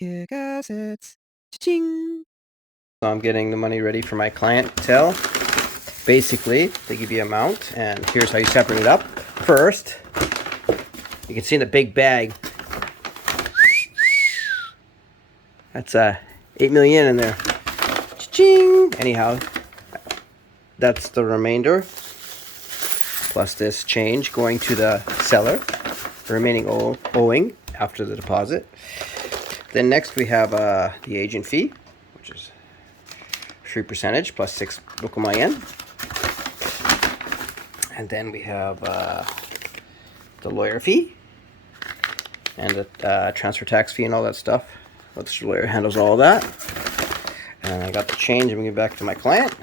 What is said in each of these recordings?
Cha-ching. So I'm getting the money ready for my clientele. Basically, they give you an amount, and here's how you separate it up. First, you can see in the big bag, that's 8 million in there. Cha-ching. Anyhow, that's the remainder, plus this change going to the seller, the remaining owing after the deposit. Then next we have the agent fee, which is 3% plus 6 local yen. And then we have the lawyer fee and the transfer tax fee and all that stuff. The lawyer handles all that. And I got the change. I'm going to get back to my client.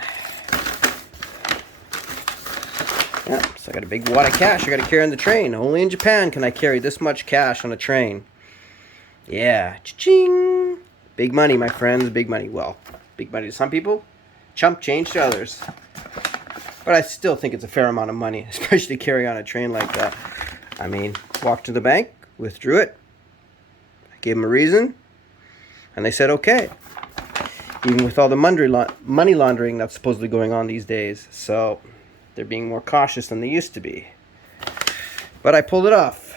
Yeah, so I got a big wad of cash I got to carry on the train. Only in Japan can I carry this much cash on a train. Yeah, cha-ching! Big money, my friends, big money. Well, big money to some people, chump change to others. But I still think it's a fair amount of money, especially to carry on a train like that. I mean, walked to the bank, withdrew it, gave them a reason, and they said okay. Even with all the money laundering that's supposedly going on these days. So they're being more cautious than they used to be. But I pulled it off.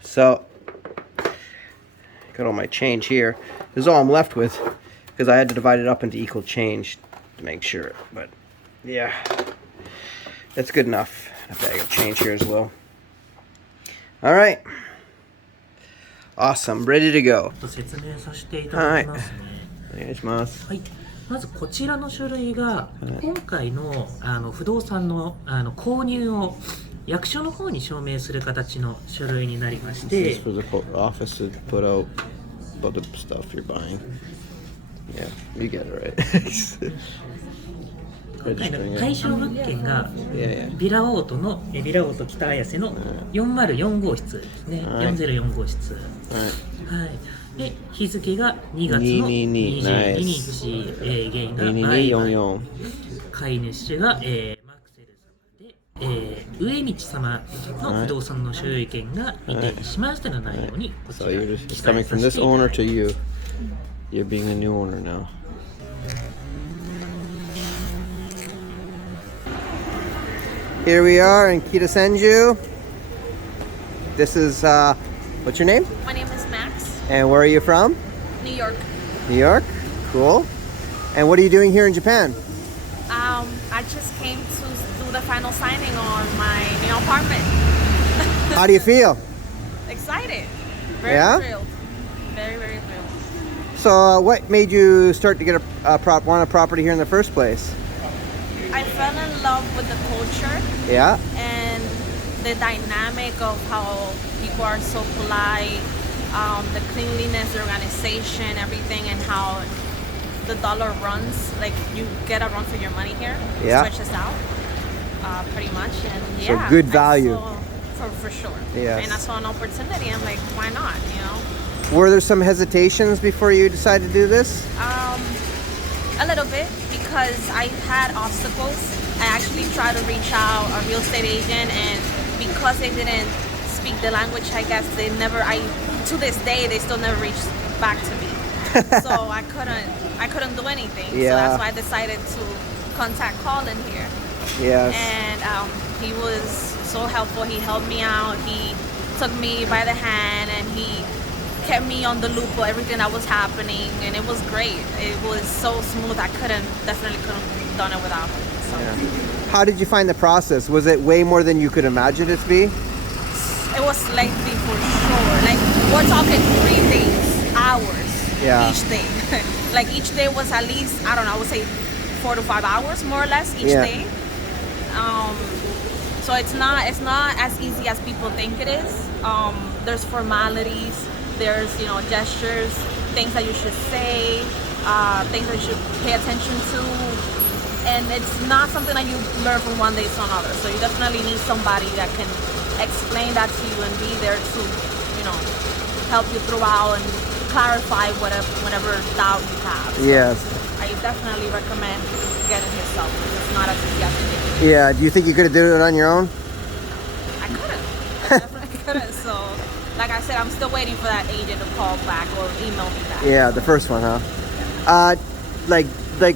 So got all my change here. This is all I'm left with because I had to divide it up into equal change to make sure. But yeah, that's good enough. A bag of change here as well. All right. Awesome. Ready to go. 説明させていただきますね。お願いします。はい。まずこちらの書類が今回の不動産の購入を役所の方に証明する形の書類になりまして。This is for the office to put out about the stuff you're buying. Yeah, you get it right. 今回の対象物件がビラオート北綾瀬の404号室ですね。404号室。はい。で日付が2月の22日、現が売買主がマクセル様で、上道様の不動産の所有権が移転しますという内容にこちら So you're just coming from this owner to you. You're being a new owner now. Here we are in Kitasenju. This is, what's your name? My name is Max. And where are you from? New York. New York? Cool. And what are you doing here in Japan? I just came to do the final signing on my new apartment. How do you feel? Excited. Very thrilled. Very, very thrilled. So what made you start to get want a property here in the first place? I fell in love with the culture. Yeah. And the dynamic of how people are so polite, the cleanliness, the organization, everything, and how the dollar runs. Like you get a run for your money here. Yeah. Stretches out, pretty much, and yeah. So good value. For sure. Yeah. And I saw an opportunity. I'm like, why not? You know. Were there some hesitations before you decided to do this? A little bit, because I had obstacles. I actually tried to reach out a real estate agent, and because they didn't speak the language, I guess to this day they still never reached back to me. So I couldn't do anything. Yeah. So that's why I decided to contact Colin here. Yes. And he was so helpful. He helped me out. He took me by the hand and he kept me on the loop of everything that was happening, and it was great. It was so smooth. I definitely couldn't have done it without him. So. Yeah. How did you find the process? Was it way more than you could imagine it to be? It was lengthy for sure. Like we're talking 3 days, hours each day. Like each day was at least, I don't know, I would say 4 to 5 hours more or less each day. So it's not as easy as people think it is. There's formalities. There's, gestures, things that you should say, things that you should pay attention to, and it's not something that you learn from one day to another. So you definitely need somebody that can explain that to you and be there to, help you throughout and clarify whatever doubt you have. So yes. I definitely recommend getting yourself. It's not as easy as you think. Yeah. Do you think you could have done it on your own? I couldn't. I definitely couldn't. So like I said, I'm still waiting for that agent to call back or email me back. Yeah, the first one, huh? Like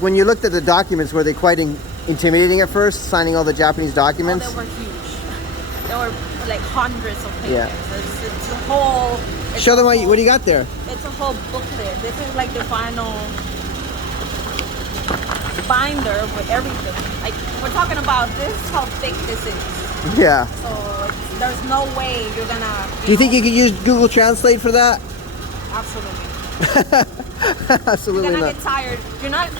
when you looked at the documents, were they quite intimidating at first, signing all the Japanese documents? Oh, they were huge. There were like hundreds of pages. Yeah. It's a whole... Show them what do you got there. It's a whole booklet. This is like the final binder with everything. Like, we're talking about this, how thick this is. Yeah. So there's no way you're gonna... Do you think you could use Google Translate for that? Absolutely. Absolutely You're gonna not. get tired. You're not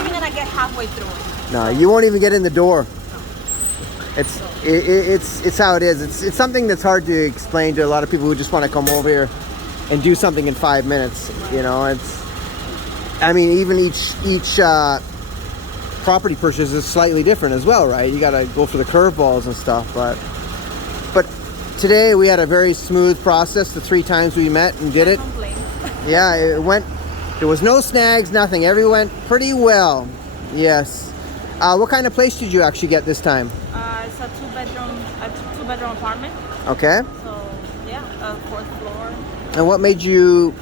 even gonna get halfway through it. No, you won't even get in the door. It's how it is. It's something that's hard to explain to a lot of people who just want to come over here and do something in 5 minutes. You know, I mean, even each property purchase is slightly different as well, right? You got to go for the curveballs and stuff, but today we had a very smooth process. The 3 times we met and did it. Yeah, it went. There was no snags, nothing. Everything went pretty well. Yes. What kind of place did you actually get this time? It's a two-bedroom apartment. Okay. So yeah, 4th floor. And what made you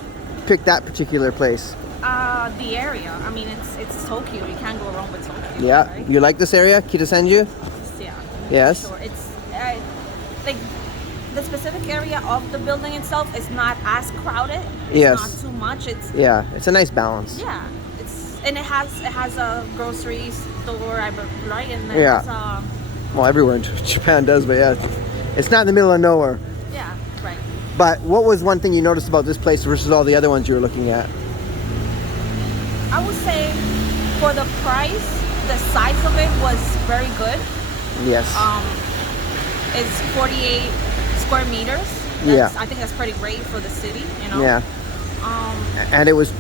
pick that particular place? The area. I mean, it's Tokyo. You can't go wrong with Tokyo. Yeah. Right? You like this area, Kitasenju? Yeah. Yes. Sure. It's like the specific area of the building itself is not as crowded. It's Yes. not too much. It's a nice balance. Yeah. And it has a grocery store, right? And then Yeah. it's a... Well, everywhere in Japan does, but yeah, it's not in the middle of nowhere. Yeah, right. But what was one thing you noticed about this place versus all the other ones you were looking at? I would say for the price, the size of it was very good. Yes. It's 48 square meters. I think that's pretty great for the city, you know. Yeah. And it was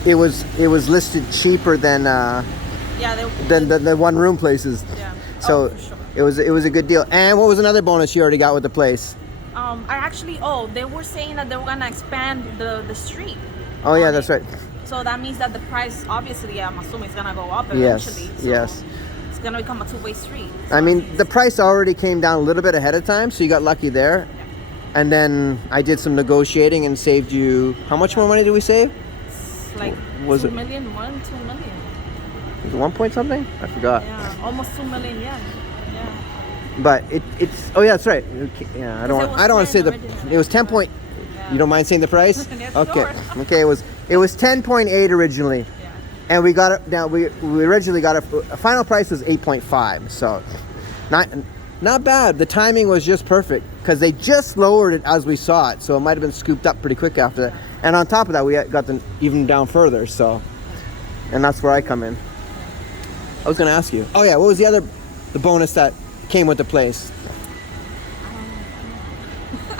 listed cheaper than the one room places. Yeah. So for sure. it was a good deal. And what was another bonus you already got with the place? They were saying that they were gonna expand the street. Oh yeah, that's right. So that means that the price, obviously, I'm assuming it's gonna go up Yes, eventually. So yes. it's gonna become a two-way street. I mean, the price already came down a little bit ahead of time, so you got lucky there. Yeah. And then I did some negotiating and saved you. How much more money did we save? It's like Was 2 it- million, 2 million. Was it 1 point something? I forgot. Yeah, almost 2 million. Yeah. But it's oh yeah, that's right. Okay, yeah, I don't want to say the. It was 10 point. Yeah. You don't mind saying the price? Yes, Okay. sure. Okay. It was 10.8 originally, Yeah. and we got it down. We originally got a final price was 8.5. So, not bad. The timing was just perfect because they just lowered it as we saw it, so it might have been scooped up pretty quick after that. And on top of that, we got them even down further. So, and that's where I come in. I was going to ask you. Oh yeah, what was the bonus that came with the place?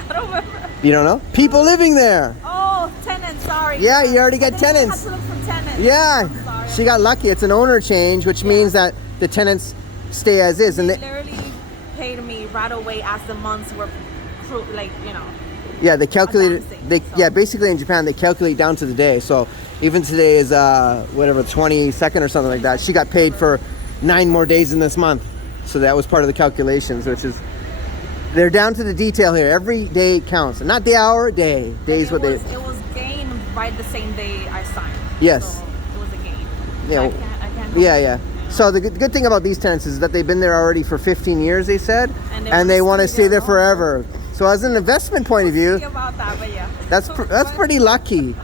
I don't remember. You don't know? People living there. Oh, tenants. Sorry. Yeah, you already got I think tenants. I had to look for tenants. Yeah, I'm sorry. she got lucky. It's an owner change, which means that the tenants stay as is, and They literally paid me right away as the months were, yeah, they calculated. advancing, so. Basically in Japan they calculate down to the day. So even today is whatever 22nd or something like that. She got paid for 9 more days in this month, so that was part of the calculations, which is they're down to the detail here. Every day counts, not the hour, day. Days what they. It was gained right the same day I signed. Yes. So it was a gain. Yeah. I can't Yeah. So the good thing about these tenants is that they've been there already for 15 years, they said, and they want to stay there forever. So as an investment point of view, Think about that, but yeah. that's pretty lucky.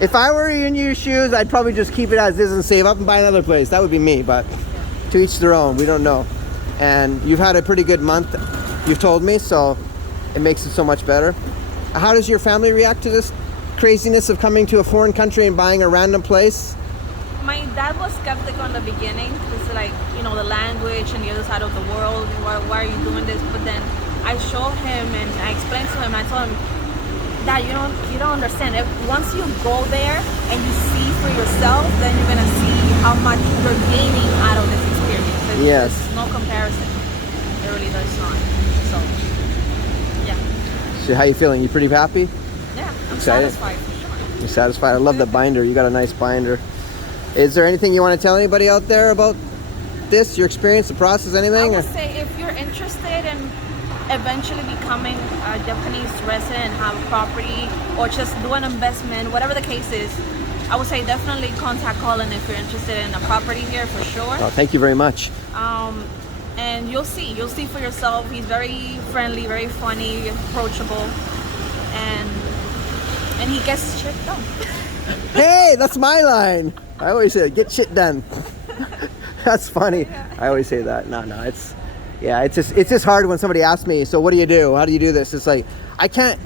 If I were in your shoes, I'd probably just keep it as is and save up and buy another place. That would be me, but to each their own. We don't know. And you've had a pretty good month, you've told me, so it makes it so much better. How does your family react to this craziness of coming to a foreign country and buying a random place? My dad was skeptical in the beginning. It's like, the language and the other side of the world. Why are you doing this? But then I showed him and I explained to him. I told him, Dad, you don't understand. Once you go there and you see for yourself, then you're gonna see how much you're gaining out of this experience. There's no comparison. It really does not. So, yeah. So how you feeling? You pretty happy? Yeah, I'm Excited? satisfied for sure. You're satisfied? I love the binder. You got a nice binder. Is there anything you want to tell anybody out there about this, your experience, the process, anything? I would say if you're interested in eventually becoming a Japanese resident and have a property or just do an investment, whatever the case is, I would say definitely contact Colin if you're interested in a property here for sure. Oh, thank you very much. And you'll see for yourself. He's very friendly, very funny, approachable, and he gets shit done. Hey, that's my line. I always say, get shit done. That's funny. Yeah. I always say that. No, it's just hard when somebody asks me, so what do you do? How do you do this? It's like, I can't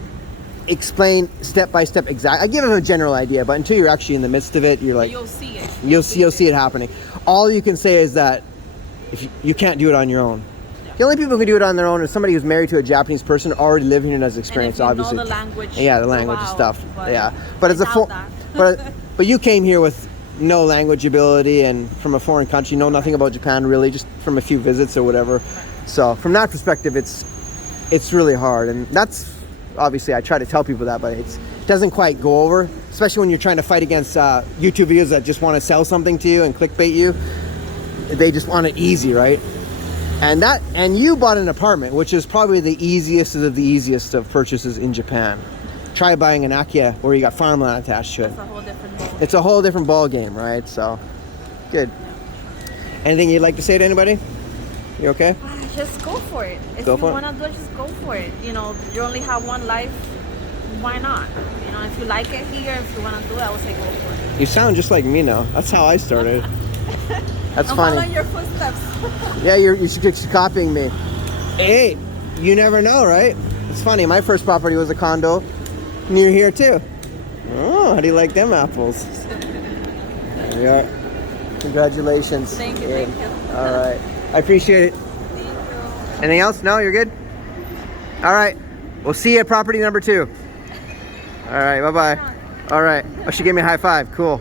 explain step by step exact. I give them a general idea, but until you're actually in the midst of it, you're like, You'll see it. You'll see it happening. All you can say is that if you can't do it on your own. Yeah. The only people who can do it on their own is somebody who's married to a Japanese person, already living here and has experience, and if you obviously. know the language. Yeah, the language wow, stuff. But Yeah, but as a but you came here with no language ability and from a foreign country, know nothing about Japan really, just from a few visits or whatever. So from that perspective, it's really hard, and that's obviously I try to tell people that, but it doesn't quite go over, especially when you're trying to fight against YouTube videos that just want to sell something to you and clickbait you. They just want it easy, right? And you bought an apartment, which is probably the easiest of the easiest of purchases in Japan. Try buying an Akiya where you got farmland attached to it. It's a whole different ball. It's a whole different ball game, right? So, good. Anything you'd like to say to anybody? You okay? Just go for it. If Go you for it. want to do it, just go for it. You know, you only have one life. Why not? You know, if you like it here, if you want to do it, I would say go for it. You sound just like me now. That's how I started. That's I'm funny. following your footsteps. Yeah, you're copying me. Hey, you never know, right? It's funny. My first property was a condo near here too. Oh, how do you like them apples? There we are. Congratulations. Thank you, Yeah. thank you. All right. I appreciate it. Thank you. Anything else? No, you're good? All right. We'll see you at property number 2. All right. Bye-bye. All right. Oh, she gave me a high five. Cool.